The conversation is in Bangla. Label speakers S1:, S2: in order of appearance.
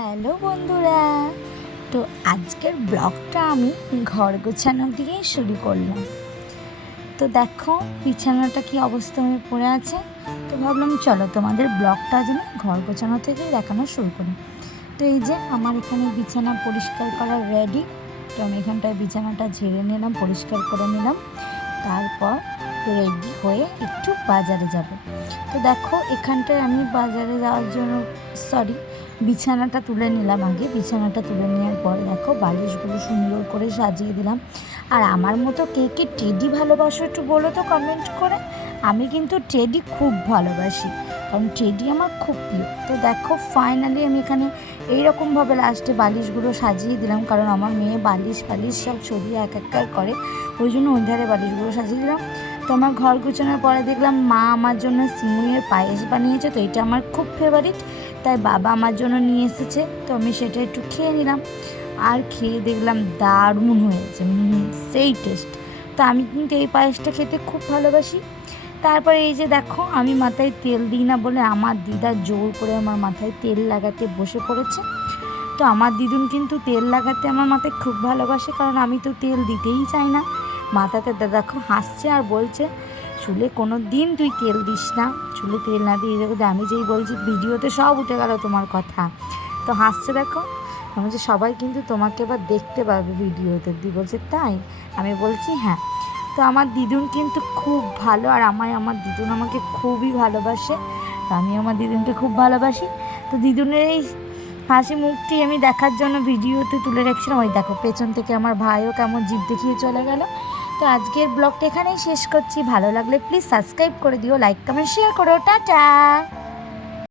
S1: হ্যালো বন্ধুরা। তো আজকের ব্লগটা আমি ঘর গোছানো দিয়েই শুরু করলাম। তো দেখো, বিছানাটা কি অবস্থা হয়ে পড়ে আছে? তো ভাবলাম, চলো তোমাদের ব্লগটা যেন ঘর গোছানো থেকেই দেখানো শুরু করি। তো এই যে আমার এখানে বিছানা পরিষ্কার করা রেডি তো আমি এখানটায় বিছানাটা ঝেড়ে নিলাম, পরিষ্কার করে নিলাম। তারপর রেডি হয়ে একটু বাজারে যাব। তো দেখো, এখানটায় আমি বাজারে যাওয়ার জন্য সরি বিছানাটা তুলে নিলাম আগে। বিছানাটা তুলে নেওয়ার পরে দেখো, বালিশগুলো সুন্দর করে সাজিয়ে দিলাম। আর আমার মতো কে কে টেডি ভালোবাসো একটু বলো তো কমেন্ট করে। আমি কিন্তু টেডি খুব ভালোবাসি, কারণ টেডি আমার খুব প্রিয়। তো দেখো ফাইনালি আমি এখানে এইরকমভাবে লাস্টে বালিশগুলো সাজিয়ে দিলাম, কারণ আমার মেয়ে বালিশ বালিশ সব ছবি এক একবার করে। ওই জন্য ওই ধারে বালিশগুলো সাজিয়ে দিলাম। তো আমার ঘর গুছানোর পরে দেখলাম মা আমার জন্য সিমুইয়ের পায়েস বানিয়েছে, তো এটা আমার খুব ফেভারিট তাই বাবা আমার জন্য নিয়ে এসেছে, তো আমি সেটা একটু খেয়ে নিলাম। আর খেয়ে দেখলাম দারুণ হয়েছে সেই টেস্ট তো আমি কিন্তু এই পায়েসটা খেতে খুব ভালোবাসি। তারপরে এই যে দেখো, আমি মাথায় তেল দিই না বলে আমার দিদা জোর করে আমার মাথায় তেল লাগাতে বসে পড়েছে। তো আমার দিদুন কিন্তু তেল লাগাতে আমার মাথায় খুব ভালোবাসে, কারণ আমি তো তেল দিতেই চাই না। মাথাতে দেখো হাসছে আর বলছে চুলে কোনো দিন তুই তেল দিস না। চুলে তেল না দিয়ে দেখো আমি যেই বলছি, ভিডিওতে সব উঠে গেল তোমার কথা। তো হাসছে দেখো। আমি বলছি, সবাই কিন্তু তোমাকে এবার দেখতে পাবে ভিডিওতে। দি বলছে, তাই? আমি বলছি হ্যাঁ। তো আমার দিদুন কিন্তু খুব ভালো, আর আমায়, আমার দিদুন আমাকে খুবই ভালোবাসে। তো আমি আমার দিদুনকে খুব ভালোবাসি। তো দিদুনের এই হাসি মুখটি আমি দেখার জন্য ভিডিওতে তুলে রেখেছিলাম। ওই দেখো, পেছন থেকে আমার ভাইও কেমন জিভ দেখিয়ে চলে গেল। তো আজকের ব্লগটা এখানেই শেষ করছি। ভালো লাগলে প্লিজ সাবস্ক্রাইব করে দিও লাইক কমেন্ট শেয়ার করো। টাটা!